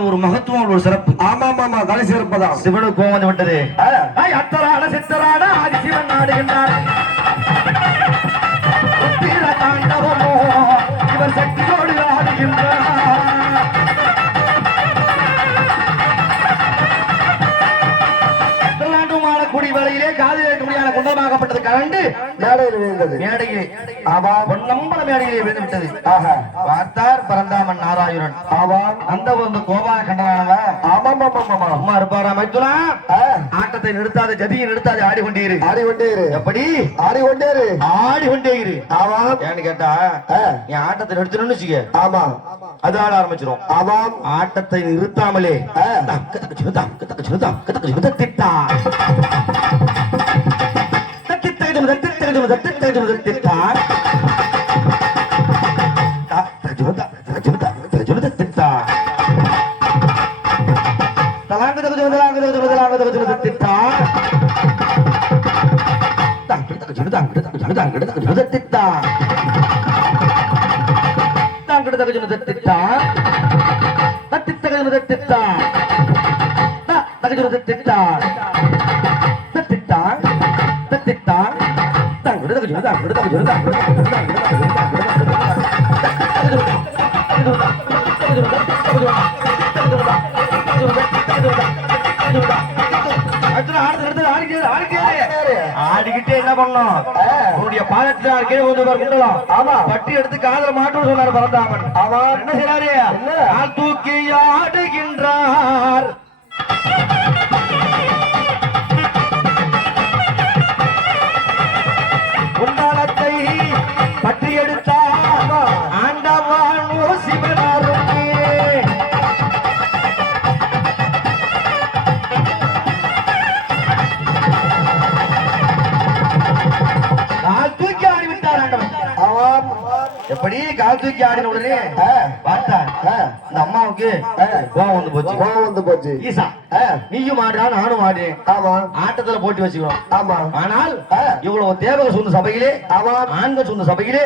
ஒரு மகத்துவம் ஒரு சிறப்பு. ஆமா ஆமா தலை சிறப்பதான். சிவனுக்கு கோவம் விட்டது அத்தராட சித்தராட ஆதிசிவன் நாடுகின்றார் கலண்டு மேடையில் விழுந்தது மேடையிலே ஆமா பொன்னம்பல மேடையிலே விழுந்து விட்டது ஆஹா பார்த்தார் பரந்தாமன் நாராயணன் ஆமா அந்த வந்து கோபால கண்டனானவ ஆமா ஆமா ஆமா அம்மா இருப்பாரா மைத்துனா ஆட்டத்தை நிறுத்தாத ஜதியை நிறுத்தாத ஆடிக்கொண்டே இரு ஆடிக்கொண்டே இரு எப்படி ஆடிக்கொண்டே இரு ஆடிக்கொண்டே இரு ஆமா ஏன்னு கேட்டா என் ஆட்டத்தை நிறுத்தணும்னு வச்சுக்க ஆமா அது ஆட ஆரம்பிச்சிரும் ஆமாம் ஆட்டத்தை நிறுத்தாமலே. தக்க தக்க சின்ன தக்க சின்ன தக்க சின்ன திட்டா தத்தி தக்க சின்ன தத்தி தக்க சின்ன திட்டா தக்க சின்ன தக்க சின்ன தக்க சின்ன திட்டா தலாங்க தக்க ஆடிக்கிட்டே என்ன பண்ணோம் உன்னுடைய பாதத்துல கீழே வந்து பாரு குண்டலம் ஆமா. பட்டி எடுத்து காதல மாட்டோம்னு சொன்னார் பரந்தாமன். ஆமா. என்ன? கால் தூக்கி ஆடுகின்றார் விட்டார் ஆண்டவன் ஆமாம். எப்படி கால் தூக்கி ஆடின உடனே? ஆ, இந்த அம்மாவுக்கு. கோவம் வந்து போச்சு. கோவம் வந்து போச்சு. ஈசா நீயும் ஆடுறா நானும் ஆடுறேன். ஆமா. ஆட்டத்துல போட்டி வச்சுக்கிறோம். ஆமா. ஆனால். இவ்வளவு தேவக சொந்த சபையிலே ஆமா. ஆண்கள் சொந்த சபையிலே.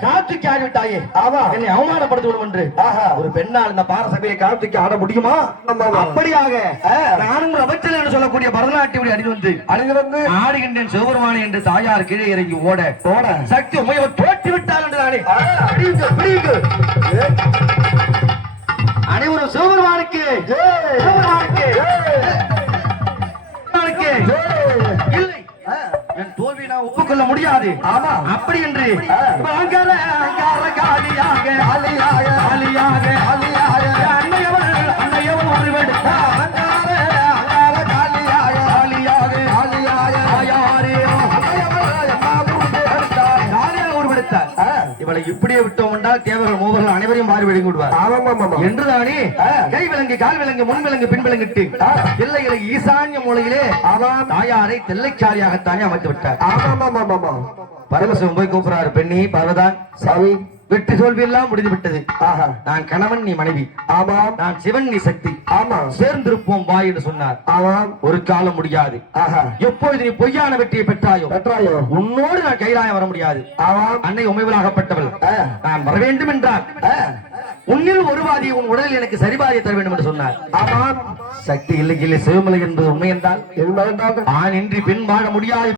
காத்துக்கு ஆடி விட்டாயே ஆமா. என்னை அவமானப்படுத்தி விடும் என்று. ஆஹா. ஒரு பெண்ணால் இந்த பார சபையை காத்துக்கு ஆட முடியுமா. அப்படியாக ஆ. நானும் அமைச்சர் என்று சொல்லக்கூடிய பரதநாட்டியம் அணிந்து வந்து அணிந்து ஆடுகின்றேன் சிவபெருமானே என்று தாயார் கீழே இறங்கி ஓட. போட சக்தி உமையவர் தோற்றி விட்டார் என்று. ஏ, அனைவரும் சிவபெருமானுக்கு. சிவபெருமானுக்கு. இல்லை. என் தோல்வி நான் ஒப்புக்கொள்ள முடியாது. ஆமா. அப்படி என்று காலியாக காலியாக, காலியாக ஆ, இவளை இப்படியே விட்டோம் என்றால் தேவர்கள் மூவர்கள் அனைவரையும் மாறி விடுவார் ஆமாம். என்றுதானே ஆ. கை விலங்கு கால் விலங்கு முன் விலங்கு பின் விலங்கிட்டு. எல்லைகளை ஈசான்ய மூலையிலே. தாயாரை தெல்லைச்சாரியாகத்தானே அமைத்து விட்டார். பரமசிவம் போய் கூப்பிடுறாரு பெண்ணி பரவதான் சாமி வெற்றி தோல்வி எல்லாம் முடிந்து விட்டது. ஆஹா. நான் கணவன் நீ மனைவி. ஆமாம். நான் சிவன் நீ சக்தி. ஆமாம் சேர்ந்திருப்போம் வா என்று சொன்னார். ஆமாம். ஒரு காலம் முடியாது. ஆஹா. எப்பொழுது நீ பொய்யான வெற்றியை பெற்றாயோ பெற்றாயோ? உன்னோடு நான் கைலாயம் வர முடியாது. ஆமாம். அன்னை உமைவலாகப்பட்டவள். நான் வர வேண்டும் என்றார் உன்னில் ஒரு வாதி உன் உடலில் எனக்கு சரிபாதியை தர வேண்டும் என்று சொன்னார். ஆமாம். சக்தி இல்லை இல்லை சிவமலை என்பது உண்மை என்றால்? ஆண் இன்றி பெண் வாழ முடியாது.